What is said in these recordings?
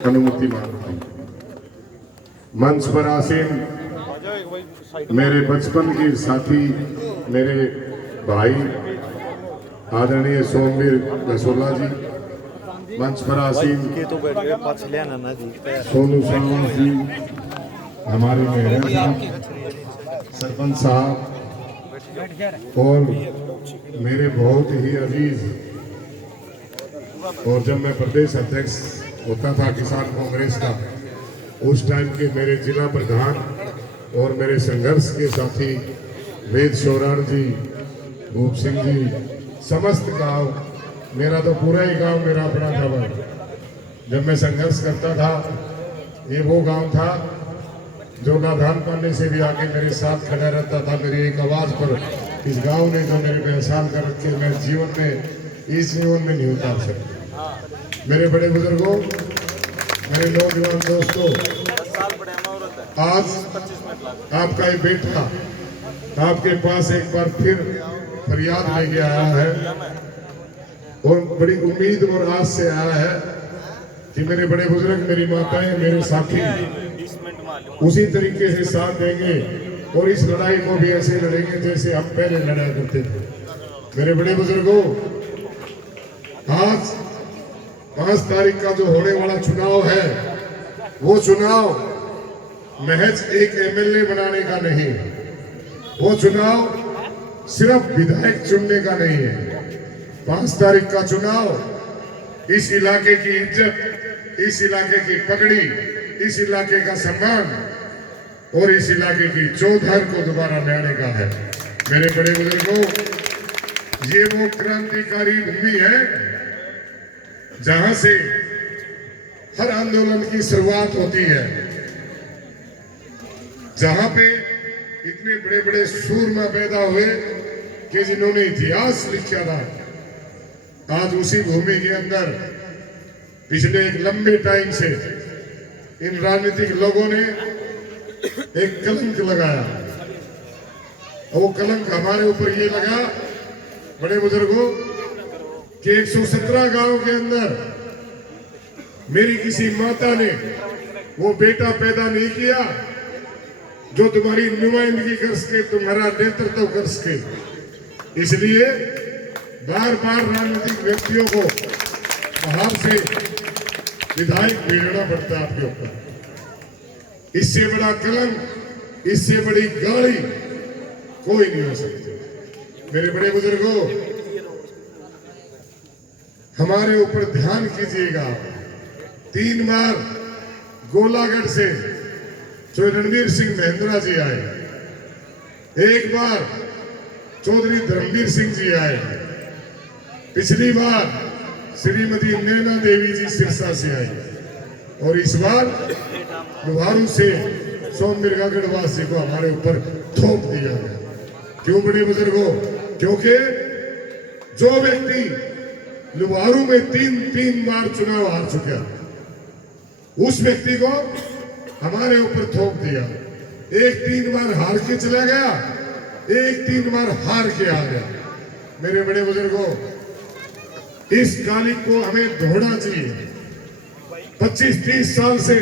अनुमति मांगता हूं। मंच पर आसीन मेरे बचपन के साथी, मेरे भाई आदरणीय सोमवीर गसोला जी, मंच पर आसीन सोनू सावंत जी, हमारे मेहरा साहब, सरपंच साहब और मेरे बहुत ही अजीज, और जब मैं प्रदेश अध्यक्ष होता था किसान कांग्रेस का, उस टाइम के मेरे जिला प्रधान और मेरे संघर्ष के साथी वेद शोरार जी, भूप सिंह जी, समस्त गांव, मेरा तो पूरा ही गांव मेरा अपना था भाई। जब मैं संघर्ष करता था, ये वो गांव था जो नाधान पाने से भी आगे मेरे साथ खड़ा रहता था। मेरी एक आवाज पर इस गांव ने जो मेरे पे एहसान कर रखे, मैं जीवन में इस जीवन में नहीं उतार सकता। मेरे बड़े बुजुर्गों, मेरे नौजवान दोस्तों, आज आपका ये बेटा आपके पास एक बार फिर फरियाद लेके आया है और बड़ी उम्मीद और आस से आया है कि मेरे बड़े बुजुर्ग, मेरी माताएं, मेरे साथी उसी तरीके से साथ देंगे और इस लड़ाई को भी ऐसे लड़ेंगे जैसे हम पहले लड़ा करते थे। मेरे बड़े बुजुर्गों, आज 5 तारीख का जो होने वाला चुनाव है, वो चुनाव महज एक एमएलए बनाने का नहीं है, वो चुनाव सिर्फ विधायक चुनने का नहीं है। 5 तारीख का चुनाव इस इलाके की इज्जत, इस इलाके की पगड़ी, इस इलाके का सम्मान और इस इलाके की चौधर को दोबारा लाने का है। मेरे बड़े बुजुर्गों, ये वो क्रांतिकारी भूमि है जहां से हर आंदोलन की शुरुआत होती है, जहां पे इतने बड़े बड़े सूरमा पैदा हुए कि जिन्होंने इतिहास लिखा था। आज उसी भूमि के अंदर पिछले एक लंबे टाइम से इन राजनीतिक लोगों ने एक कलंक लगाया, और वो कलंक हमारे ऊपर ये लगा, बड़े बुजुर्गों, कि 117 गांव के अंदर मेरी किसी माता ने वो बेटा पैदा नहीं किया जो तुम्हारी नुमाइंदगी कर सके, तुम्हारा नेतृत्व कर सके। इसलिए बार बार राजनीतिक व्यक्तियों को बाहर से विधायक भेजना पड़ता है आपके ऊपर। इससे बड़ा कलंक, इससे बड़ी गाली कोई नहीं हो सकती। मेरे बड़े बुजुर्गों, हमारे ऊपर ध्यान कीजिएगा। 3 बार गोलागढ़ से जो रणवीर सिंह महेंद्रा जी आए, 1 बार चौधरी धर्मवीर सिंह जी आए, पिछली बार श्रीमती नैना देवी जी सिरसा से आई, और इस बार लुहारू से सोमवीर गढ़वासी को हमारे ऊपर थोप दिया गया। क्यों बड़े बुजुर्गों? क्योंकि जो व्यक्ति लुहारू में 3 बार चुनाव हार चुका, उस व्यक्ति को हमारे ऊपर थोप दिया। एक 3 बार हार के चला गया, एक 3 बार हार के आ गया। मेरे बड़े बुजुर्गों, इस काली को हमें धोना चाहिए। 25-30 साल से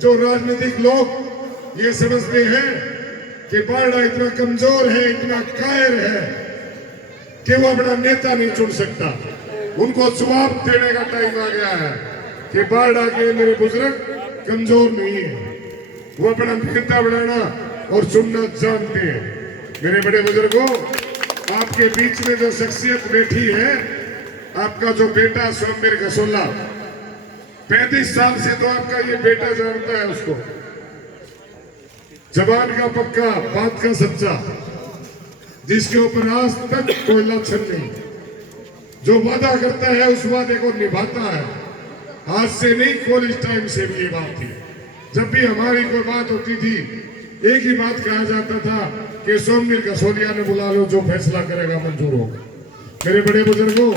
जो राजनीतिक लोग ये समझते हैं कि बाड़ा इतना कमजोर है, इतना कायर है कि वो अपना नेता नहीं चुन सकता, उनको जवाब देने का टाइम आ गया है कि बाड़ा के मेरे बुजुर्ग कमजोर नहीं है, वो अपना नेता बनाना और चुनना जानते हैं। मेरे बड़े बुजुर्गों, आपके बीच में जो शख्सियत बैठी है, आपका जो बेटा सोमवीर गसोला, 35 साल से तो आपका ये बेटा जानता है उसको, जबान का पक्का, बात का सच्चा, जिसके ऊपर आज तक कोई लक्षण नहीं, जो वादा करता है उस वादे को निभाता है। आज से नहीं, कॉलेज टाइम से भी ये बात थी। जब भी हमारी कोई बात होती थी, एक ही बात कहा जाता था कि सोमवीर गसोलिया ने बुला लो, जो फैसला करेगा मंजूर होगा। मेरे बड़े बुजुर्गों,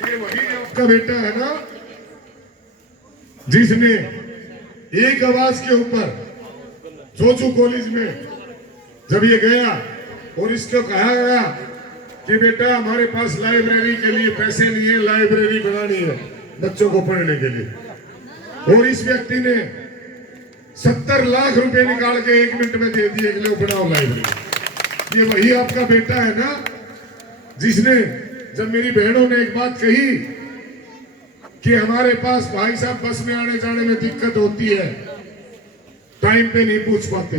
ये वही आपका बेटा है ना, जिसने एक आवाज के ऊपर चोचू कॉलेज में जब ये गया और इसको कहा गया कि बेटा हमारे पास लाइब्रेरी के लिए पैसे नहीं है, लाइब्रेरी बनानी है, बच्चों को पढ़ने के लिए। और इस व्यक्ति ने 70 लाख रुपए निकाल के 1 मिनट में दे दिए कि लो बनाओ लाइब्रेरी। ये वही आपका बेटा है ना, जिसने, जब मेरी बहनों ने एक बात कही कि हमारे पास भाई साहब बस में आने जाने में दिक्कत होती है, टाइम पे नहीं पूछ पाते,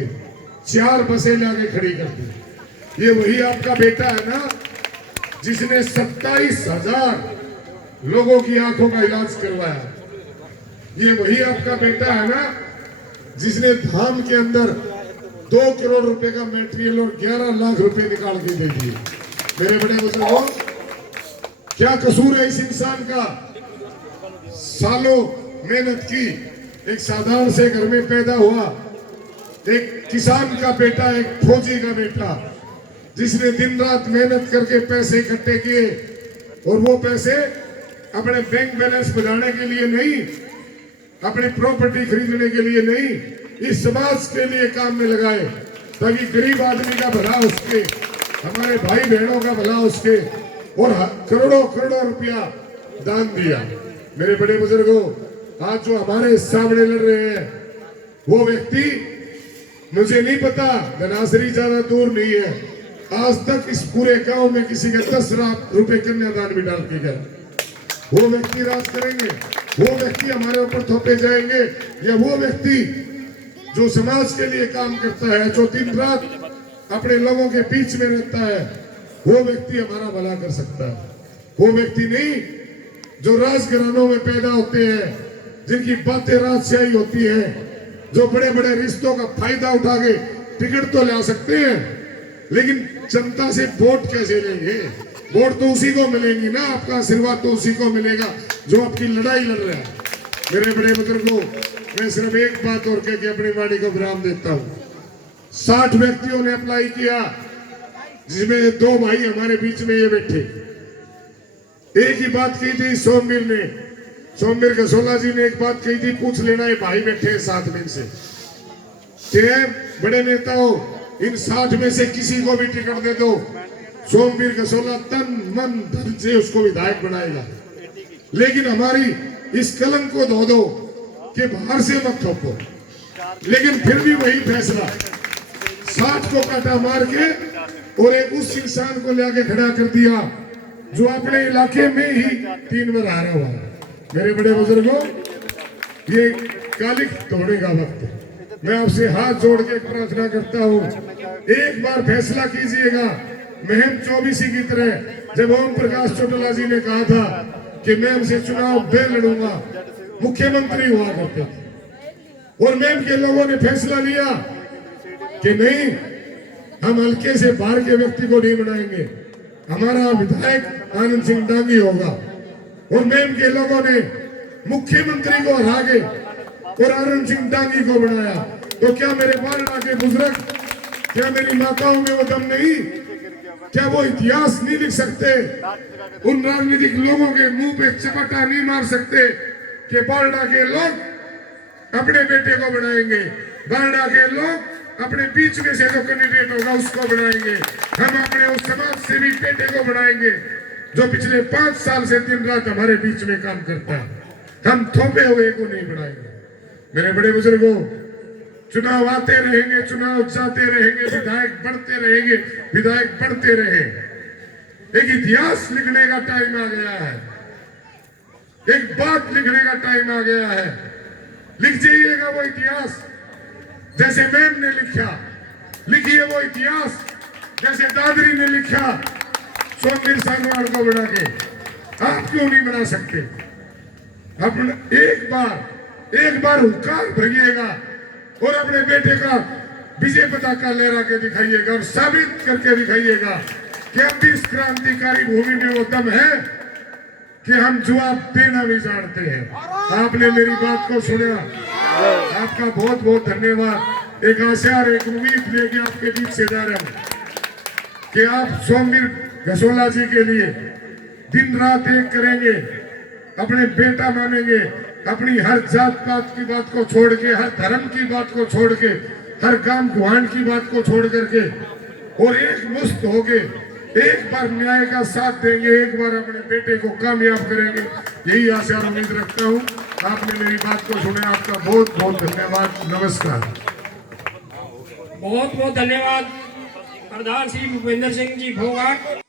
4 बसें लाके खड़ी कर दी। ये वही आपका बेटा है ना, जिसने 27,000 लोगों की आंखों का इलाज करवाया। ये वही आपका बेटा है ना, जिसने धाम के अंदर 2 करोड़ रुपए का मेटेरियल और 11 लाख रुपए निकाल के दे दिए। मेरे बड़े बुजुर्गों, क्या कसूर है इस इंसान का? सालों मेहनत की, एक साधारण से घर में पैदा हुआ, एक किसान का बेटा, एक फौजी का बेटा, जिसने दिन रात मेहनत करके पैसे इकट्ठे किए, और वो पैसे अपने बैंक बैलेंस बढ़ाने के लिए नहीं, अपनी प्रॉपर्टी खरीदने के लिए नहीं, इस समाज के लिए काम में लगाए, ताकि गरीब आदमी का भला उसके, हमारे भाई बहनों का भला उसके, और करोड़ों करोड़ों रुपया दान दिया। मेरे बड़े बुजुर्गों, आज जो हमारे सामने लड़ रहे हैं, वो व्यक्ति, मुझे नहीं पता, धनासरी ज्यादा दूर नहीं है, आज तक इस पूरे गांव में किसी के 10 लाख रुपए कन्यादान भी डाल के गए। वो व्यक्ति राज करेंगे, वो व्यक्ति हमारे ऊपर थोपे जाएंगे, या वो व्यक्ति जो समाज के लिए काम करता है, जो दिन रात अपने लोगों के बीच में रहता है, वो व्यक्ति हमारा भला कर सकता है। वो व्यक्ति नहीं जो राजघरानों में पैदा होते हैं, जिनकी बातें राजशाही होती है, जो बड़े बड़े रिश्तों का फायदा उठा के टिकट तो ला सकते हैं, लेकिन जनता से वोट कैसे लेंगे? वोट तो उसी को मिलेंगी ना, आपका आशीर्वाद तो उसी को मिलेगा जो आपकी लड़ाई लड़ रहा है। मेरे बड़े बुजुर्गों, मैं सिर्फ एक बात और कह के अपनी वाणी को विराम देता हूँ। 60 व्यक्तियों ने अप्लाई किया, जिसमें 2 भाई हमारे बीच में ये बैठे। एक ही बात कही थी सोमवीर ने, सोमवीर गसोला जी ने एक बात कही थी, पूछ लेना ये भाई बैठे 7 में से, बड़े नेताओं, इन 60 में से किसी को भी टिकट दे दो, सोमवीर गसोला तन मन धन से उसको विधायक बनाएगा। लेकिन हमारी इस कलंक को धो दो कि बाहर से मत थोपो। लेकिन फिर भी वही फैसला, 60 को काटा मार के, और एक उस इंसान को लाके खड़ा कर दिया जो अपने इलाके में ही 3 बार हारा हुआ। मेरे बड़े बुजुर्गों, ये कालिक तोड़ने का वक्त है। मैं आपसे हाथ जोड़ के प्रार्थना करता हूँ, एक बार फैसला कीजिएगा। महम 24 की तरह, जब ओम प्रकाश चौटाला जी ने कहा था कि मैं हमसे चुनाव बे लड़ूंगा, मुख्यमंत्री हुआ करते थे, और मैम के लोगों ने फैसला लिया कि नहीं, हम हल्के से बाहर के व्यक्ति को नहीं बनाएंगे, हमारा विधायक आनंद सिंह डांगी होगा। और मैम के लोगों ने मुख्यमंत्री को हरा के और आनंद सिंह डांगी को बनाया। तो क्या मेरे बालडा के बुजुर्ग, क्या मेरी माताओं में वो दम नहीं? क्या वो इतिहास नहीं लिख सकते? उन राजनीतिक लोगों के मुंह पे चपटा नहीं मार सकते कि बालडा के लोग अपने बेटे को बनाएंगे, बालडा के लोग अपने बीच में से जो कैंडिडेट होगा उसको बनाएंगे, हम अपने उस समाज सेवी बेटे को बनाएंगे जो पिछले 5 साल से दिन रात हमारे बीच में काम करता है। हम थोपे हुए को नहीं बनाएंगे। मेरे बड़े बुजुर्गों, चुनाव आते रहेंगे, चुनाव जाते रहेंगे, विधायक बढ़ते रहेंगे, विधायक बढ़ते रहे। एक इतिहास लिखने का टाइम आ गया है, एक बात लिखने का टाइम आ गया है। लिख जाइएगा वो इतिहास जैसे मैम ने लिखा, लिखिए वो इतिहास जैसे दादरी ने लिखा सोमवीर सांगवान को बना के। आप क्यों नहीं बना सकते? अपने एक बार हुंकार भरिएगा और अपने बेटे का विजय पताका लहरा के दिखाइएगा और साबित करके दिखाइएगा कि अब भी इस क्रांतिकारी भूमि में वो दम है कि हम जवाब देना भी जानते हैं। आपने मेरी बात को सुना, आपका बहुत बहुत धन्यवाद। एक आशा और एक उम्मीद लेके आपके बीच से जा रहा हूं कि आप सोमवीर गसोला जी के लिए दिन रात एक करेंगे, अपने बेटा मानेंगे, अपनी हर जात पात की बात को छोड़ के, हर धर्म की बात को छोड़ के, हर काम गुहान की बात को छोड़ करके और एक मुस्त होके एक बार न्याय का साथ देंगे, एक बार अपने बेटे को कामयाब करेंगे, यही आशा और उम्मीद रखता हूँ। आपने मेरी बात को सुने, आपका बहुत बहुत धन्यवाद। नमस्कार। बहुत बहुत धन्यवाद प्रधान श्री भूपेंद्र सिंह जी फोगाट।